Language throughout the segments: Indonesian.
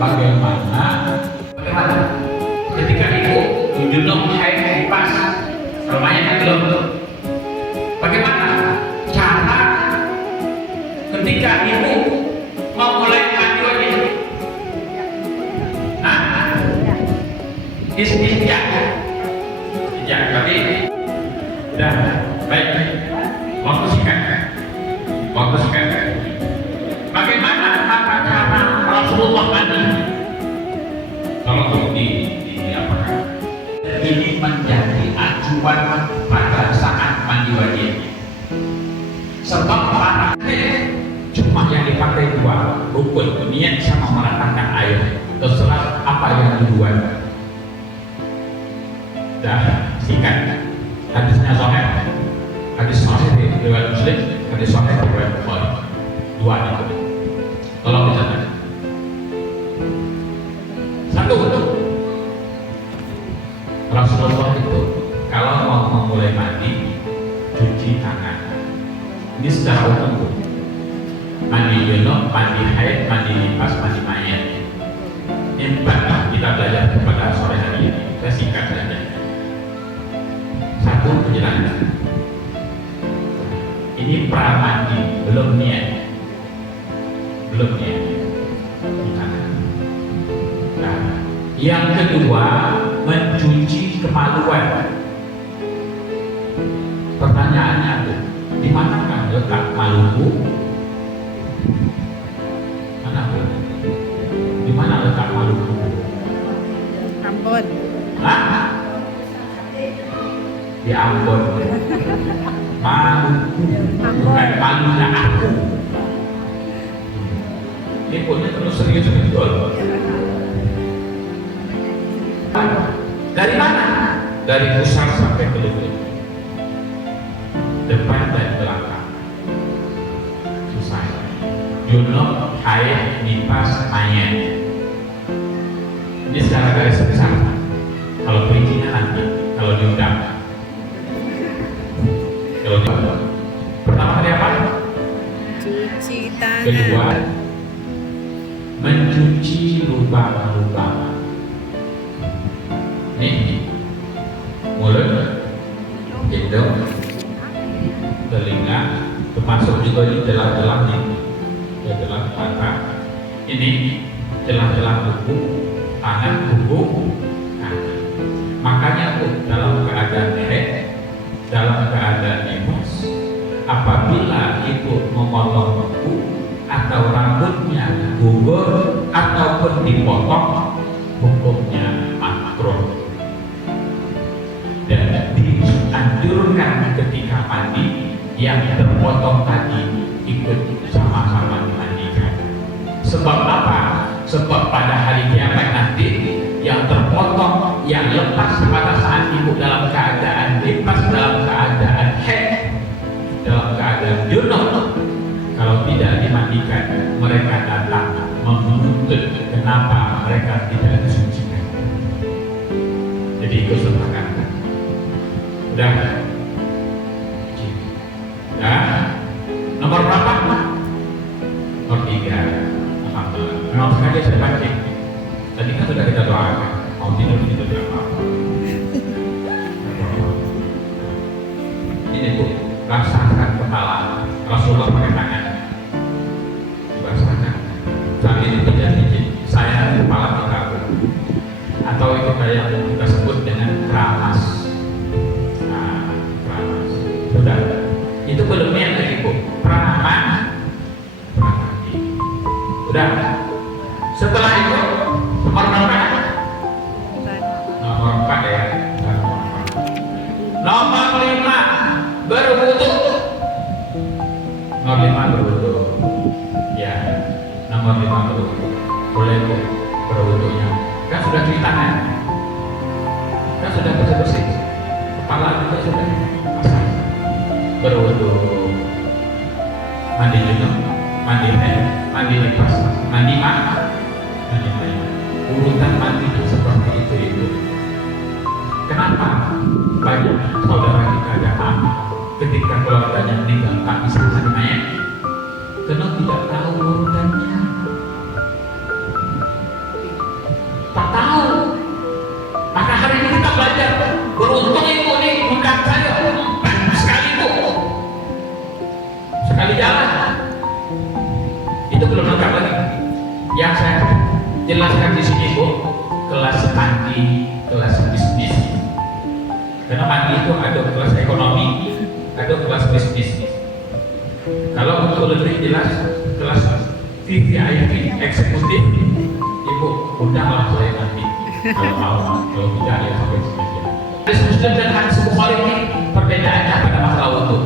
bagaimana ketika ibu junub haid pas rumahnya kan belum, bagaimana cara ketika ibu mau mulai mandi wajib? Nah, istinja, tapi udah baik. Waktu singkat. Bagaimana tata cara Rasulullah mandi? Kalau di apa? Ini menjadi acuan pada saat mandi wajib. Sebab para cuma yang dipakai dua rukun, niat sama meratakan air. Terserah apa yang dibuat. Dah singkat. Hadisnya sahih. Hadis sahih riwayat Muslim, hadis sahih riwayat Bukhari. Dua itu. Tolong dicatat. Satu, Rasulullah itu kalau mau memulai mandi cuci tangan. Ini secara umum. Mandi junub, mandi haid, mandi nifas, mandi mayat. Ini empat kita belajar pada sore hari ini. Saya singkat saja. Satu, penjelasan. Ini pramandi, belum niat. Nah, yang kedua, mencuci kemaluan. Pertanyaannya tuh, di manakah letak maluku? Di mana letak maluku? Ambon. Hah? Di Ambon. Maluku, bukan malunya aku. Ini punya terus serius betul. Dari mana? Dari pusar sampai ke lutut, depan dan belakang. Susah. Junub, haid, nifas, mayat. Ini secara garis besar. Kalau perincinya nanti, kalau diundang. Pertama kali apa? Cuci tangan. Kedua, mencuci lubang-lubang. Nih, mulut, hidung, telinga, termasuk juga di celah-celah ini, celah mata. Ini celah-celah tubuh, tangan, tubuh, kaki. Makanya tuh dalam keadaan haid, dalam keadaan nifas, apabila ibu memotong kuku atau rambutnya gugur ataupun dipotong, hukumnya makruh dan dianjurkan ketika mandi yang terpotong tadi ikut sama-sama dimandikan. Sebab apa? Sebab pada hari kiamat nanti yang terpotong, yang lepas pada saat ibu dalam keadaan nifas, dalam keadaan haid, dalam keadaan junub, kalau tidak dimandikan, mereka datang menuntut kenapa mereka tidak disucikan. Jadi ikut sertakan. Udah. Nomor berapa? Nomor 3. Alhamdulillah. Memang sengaja saya pancing. Tadi kan sudah kita doakan. Mau tidur tidak apa-apa. Ini Bu, rasakan kepala Rasulullah pakai tangan. Dirasakan. Sambil tidak izin. Saya kepala kita, atau itu kayak yang kita sebut dengan keramas. Nah, keramas. Sudah. Itu belum niat lagi Bu. Pramandi. Udah. Setelah itu nomor berapa? Nomor 4 ya. Nomor 5 berwudu. Nomor 5 berwudu. Ya. Nomor 5 berwudu. Boleh Bu berwudunya. Kan sudah cuci tangan. Kan sudah bersih-bersih. Kepala juga sudah basah. Berwudu. Mandi junub, mandi haid, mandi nifas, mandi mayat. Urutan mandi itu seperti itu Ibu. Kenapa banyak saudara kita datang ketika keluarganya meninggal tak bisa mandi mayat? Karena tidak tahu urutannya. Yang saya jelaskan di sini Bu, kelas mandi, kelas bisnis. Karena mandi itu ada kelas ekonomi, ada kelas bisnis. Kalau untuk lebih jelas kelas VVIP eksekutif, Ibu undanglah saya nanti. Kalau mau, kalau tidak ya sampai sini. Hadis Muslim dan hadis Bukhari ini perbedaannya pada masalah wudhu.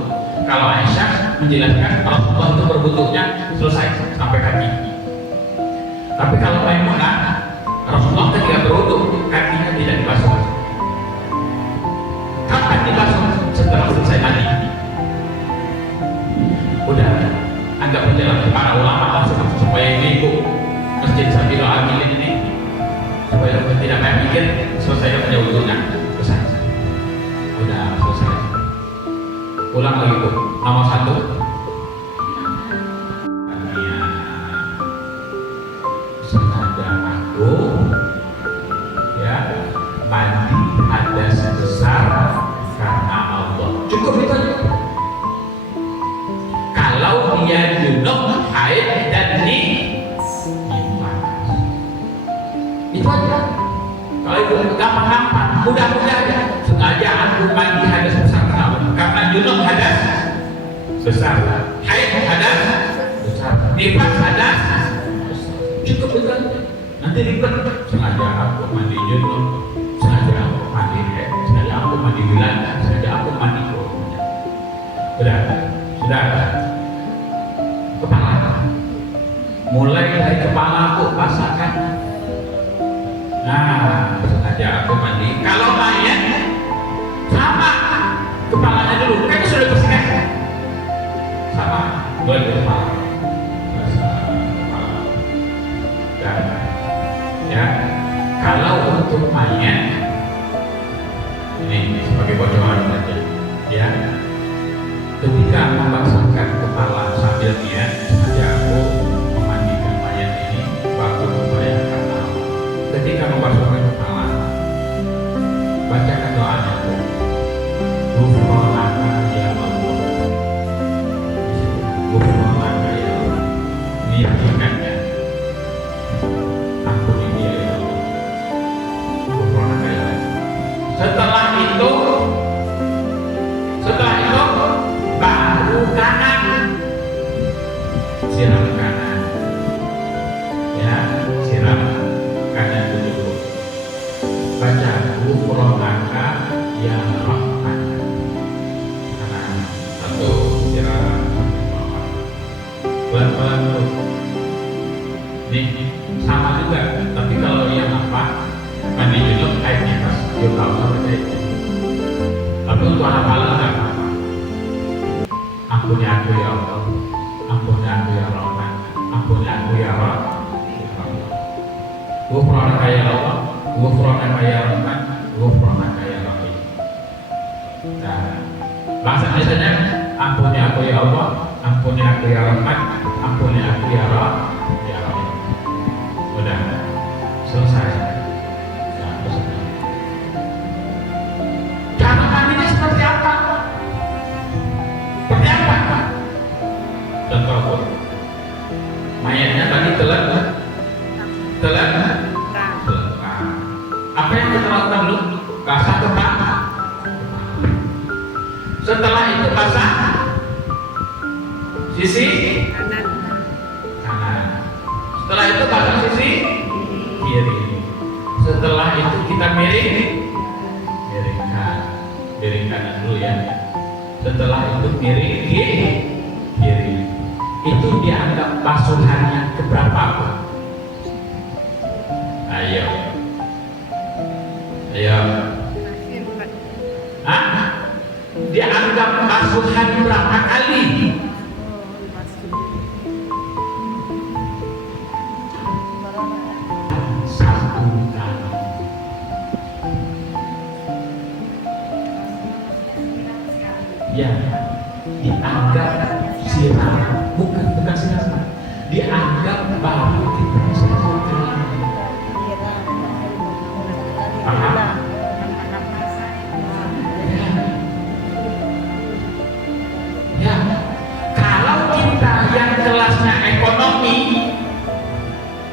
Kalau Aisyah menjelaskan Rasulullah itu berwudhunya selesai sampai kaki. Tapi kalau Maimunah, Rasulullah ketika berwudhu kakinya tidak dibasuh. Kapan dibasuh? Setelah selesai mandi. Udah, anggap menjalankan para ulama langsung supaya ini Ibu Masjid Sabilul Amilin ini supaya tidak banyak mikir, selesai aja wudhunya, selesai. Udah selesai. Ulang lagi Bu, nomor 1. Sengaja aku ya mandi hadas besar karena Allah. Cukup itu aja. Kalau dia junub, haid dan nifas, itu aja. Kalau itu gampang-gampang, mudah-mudah aja. Sengaja aku mandi hadas besar karena junub hadas besar, haid hadas besar, nifas hadas. Cukup itu aja. Nanti ribet. Sengaja aku mandi junub, sengaja aku mandi haid, sengaja aku mandi bulan, sengaja aku mandi koor. Sudah. Kepala. Mulai dari kepala aku basahkan. Nah, sengaja aku mandi. Kalau mayat sama kepalanya dulu, kan sudah bersihkan. Sama, mulai dari kepala. Dan ya, kalau untuk mayat ini sebagai bocoran saja, ya. Ketika membasuhkan kepala sambil niat, sengaja aku memandikan mayat ini, baru membayangkan Allah. Ketika membasuhkan kepala, bacakan doanya Bu. Ghufranaka ya Allah. Ghufranaka ya Allah. Niatkannya. Ampuni dia ya Allah. Ghufranaka ya Allah. Setelah itu baru kanan, siram kanan, ya, siram kanan dulu. Baca Ghufranaka ya Rahman. Kanan, satu, siram bawah. Pelan-pelan tuh. Nih, sama juga. Tapi kalau yang mandi junub, airnya pas, dia tahu sama airnya. Tapi untuk hafalan nggak apa-apa. Ampuni aku ya Allah, ampuni aku ya Rahman, ampuni aku ya Rahman. Ghufranaka ya Allah, Ghufranaka ya Rahman, Ghufranaka ya Rahim. Nah, bahasa Indonesia, ampuni aku ya Allah, ampuni aku ya Rahman, ampuni aku ya Rahim. Udah selesai. Cara mandinya seperti apa? Contoh, mayatnya tadi telan. Apa yang kita lakukan dulu? Basah kepala. Setelah itu basah sisi kanan. Setelah itu basah sisi kiri. Setelah itu kita miring kanan dulu ya. Setelah itu miring kiri. Itu dianggap basuhannya keberapa Bu? Ayo. Dianggap basuhan berapa kali? Satu kali. Ya, dianggap siram, bukan siram, dianggap baru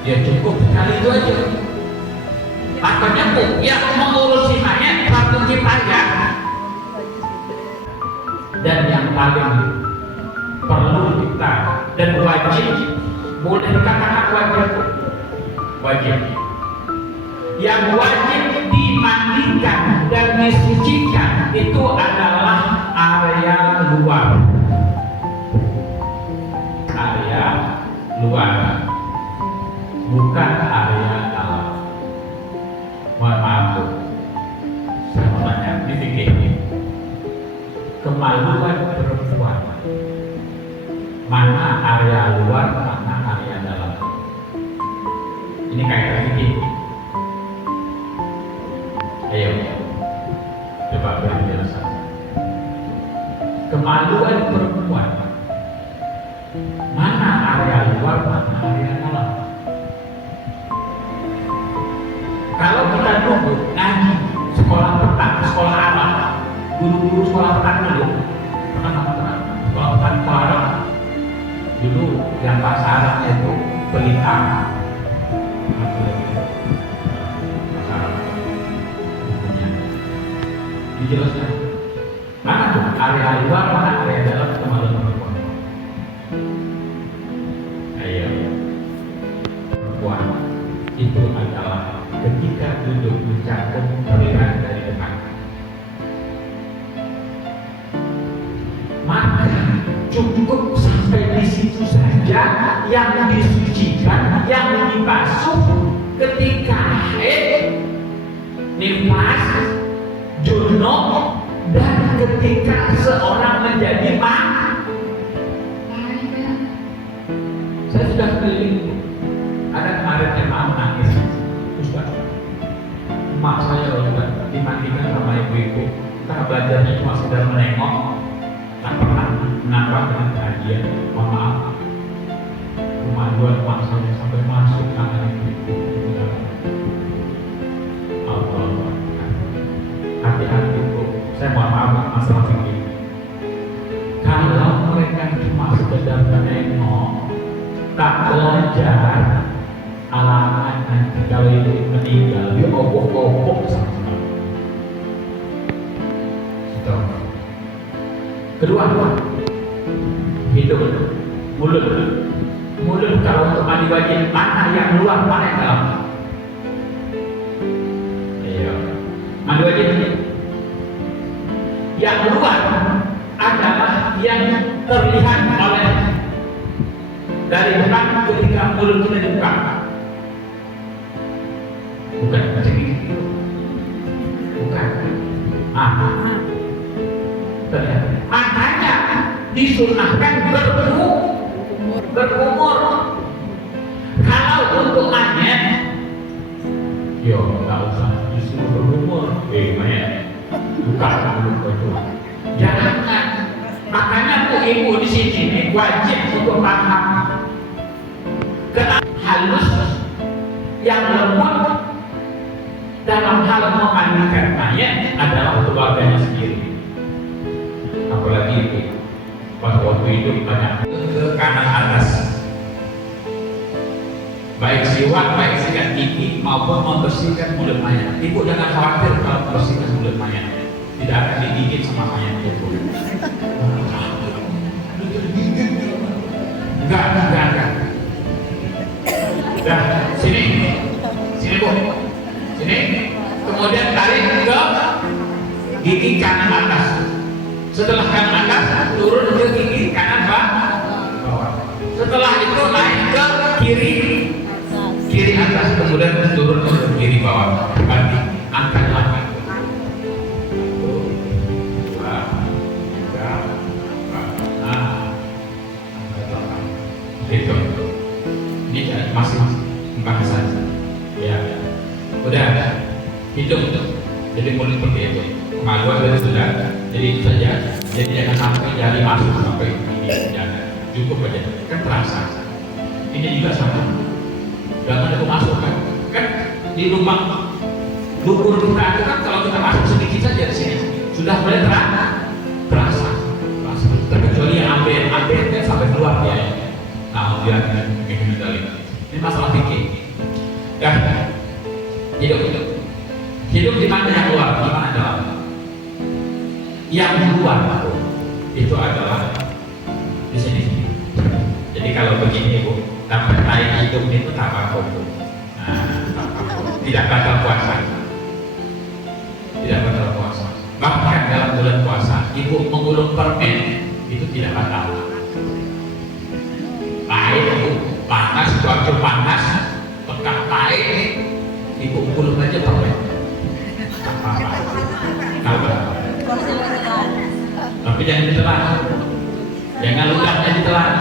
Ya cukup sekali itu aja. Makanya yang mengurusi mayat fardu kifayah. Dan yang paling perlu kita dan wajib, boleh dikatakan wajib. Yang wajib dimandikan dan disucikan itu adalah area luar. Area luar, bukan area dalam. Mohon maaf tuh, saya mau tanya, di fikih kemaluan perempuan, mana area luar, mana area dalam? Ini kaitan fikih. Ayo, coba beri penjelasan. Kemaluan perempuan, mana area luar, mana area dalam? Kalau kita nunggu ngaji sekolah petang, sekolah alam, guru-guru sekolah petang dulu, sekolah petang sekolah dulu yang pasarannya itu pelitang, dijelaskan mana tuh area luar, mana area dalam kemaluan perempuan. Ayo, perempuan itu adalah ketika duduk mencangkum terlihat dari depan, maka cukup sampai di situ saja. Yang disucikan, yang dibasuh ketika haid, nifas, junub, dan ketika seorang menjadi saya sudah keliling. Ada kemarin jemaah nangis, Ustaz, emak saya juga dimandikan sama ibu-ibu karena belajarnya cuma sekedar menengok, tak pernah menambah dengan kajian. Mohon maaf, kemajuan emak saya sampai masuk tangan ibu-ibu. Allah, hati-hati bu, saya mohon maaf masalah ini. Kalau mereka cuma sekedar menengok, tak belajar alamat nanti kalau itu meninggal dia obok-obok sama. Kedua, hidung, mulut. Mulut kalau untuk mandi wajib, mana yang luar, mana yang dalam? Iya, mandi wajib. Yang luar adalah yang terlihat oleh dari depan ketika mulut kita dibuka. Bukan macam itu. Bukan. Terlihat. Makanya disunahkan berkumur. Kalau untuk mayat, yo nggak usah disuruh berkumur. Mayat buka mulut itu. Jangan. Makanya bu ibu di sini wajib untuk paham halus yang lembut dalam hal memandikan mayat adalah keluarganya sendiri. Apalagi waktu hidup banyak ke kanan atas, baik siwak, baik sikat gigi maupun membersihkan mulut mayat. Ibu jangan khawatir kalau membersihkan mulut mayat, tidak akan digigit sama mayat itu. Enggak. Dah, sini bu, sini. Kemudian tarik ke gigi kanan atas. Setelah kanan atas, turun ke gigi kanan bawah. Setelah itu naik ke kiri atas, kemudian turun ke kiri bawah. Berarti angkat lagi. 1, 2, 3, 4. Itu. Ini masih pembahasan. Ya. Udah. Hitung. Jadi mulai seperti itu. Kemaluan dari sudah. Jadi itu saja. Jadi jangan sampai jari masuk sampai ini. Jangan. Cukup aja. Kan terasa. Ini juga sama. Jangan itu masuk kan. Kan di lubang lumpur kita itu kan kalau kita masuk sedikit saja di sini sudah mulai terasa. Terkecuali yang ambil kan sampai keluar ya. Nah, dia ini masalah fikih. Dah, hidup di mana yang luar, di mana dalam? Yang luar itu adalah di sini. Jadi kalau begini Bu, dapat tai hidup itu tak apa-apa. Tidak batal puasa, tidak batal puasa. Bahkan dalam bulan puasa, ibu mengulung permen itu tidak batal. Pahit Bu, panas, cuaca panas, pekat pahit, ibu gulung aja permen. Tapi jangan ditelan, jangan ludahnya ditelan.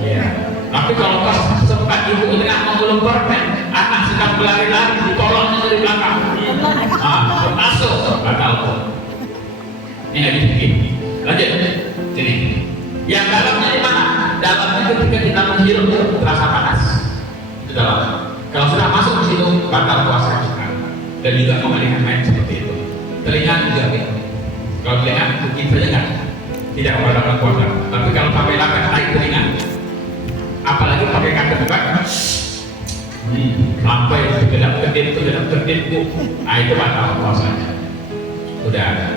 Ya. Tapi kalau pas sempat ibu tengah menggulung permen, anak sedang berlari-lari, ditolongnya dari belakang. Masuk, batal pun. Ini lagi sedikit. Lanjut, sini. Yang dalamnya di mana? Dalamnya ketika kita menghirup terasa panas. Itu dalam. Kalau sudah masuk ke situ, batal puasa kita. Dan juga mengalihkan main seperti itu. Telinga juga gitu. Kalau telinga mungkin saja kan tidak membatalkan puasa. Tapi kalau sampai lakukan tarik telinga, apalagi pakai kata dekat, sampai kedip Bu, itu batal puasanya. Udah ada.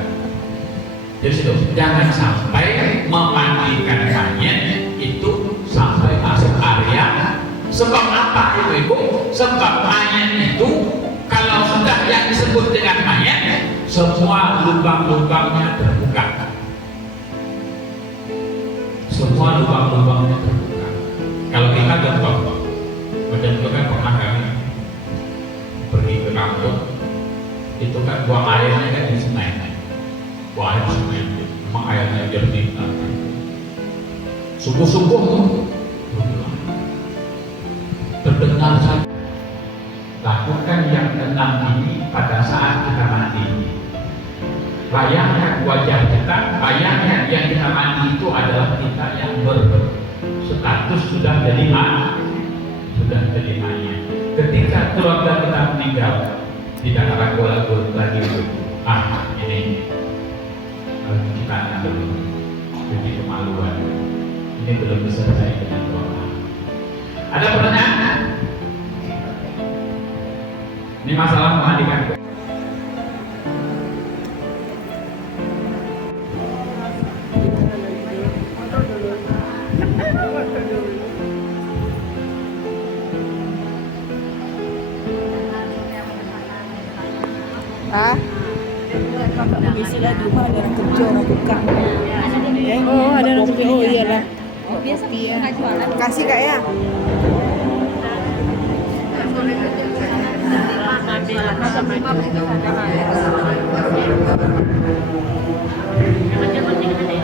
Jadi situ jangan sampai memandikan mayat itu sampai masuk area. Sebab apa itu Ibu? Sebab mayat itu kalau sudah yang disebut dengan mayat, semua lubang-lubangnya terbuka. Semua lubang-lubangnya terbuka. Kalau kita contoh, macam itu kan pernah kami pergi ke kampung, itu kan buang airnya kan di sungai, buang air di sungai, memang airnya jernih. Subuh-subuh terdengar saja. Lakukan yang enam ini pada saat kita mandi. Bayangkan wajah kita, bayangkan yang kita mandi itu adalah kita yang berstatus sudah jadi mayat. Ketika keluarga kita meninggal, tidak ragu-ragu lagi. Ini kita dulu, jadi kemaluan. Ini belum diselesai dengan doa. Ada pertanyaan? Ini masalah memandikan. Kakak mengisi lagi, Pak, ada orang kerja, orang tukang. Oh, ada orang kerja, oh iyalah. Biasa Iya. nggak jualan. Kasih Kak ya. Emang dia penting ada ya?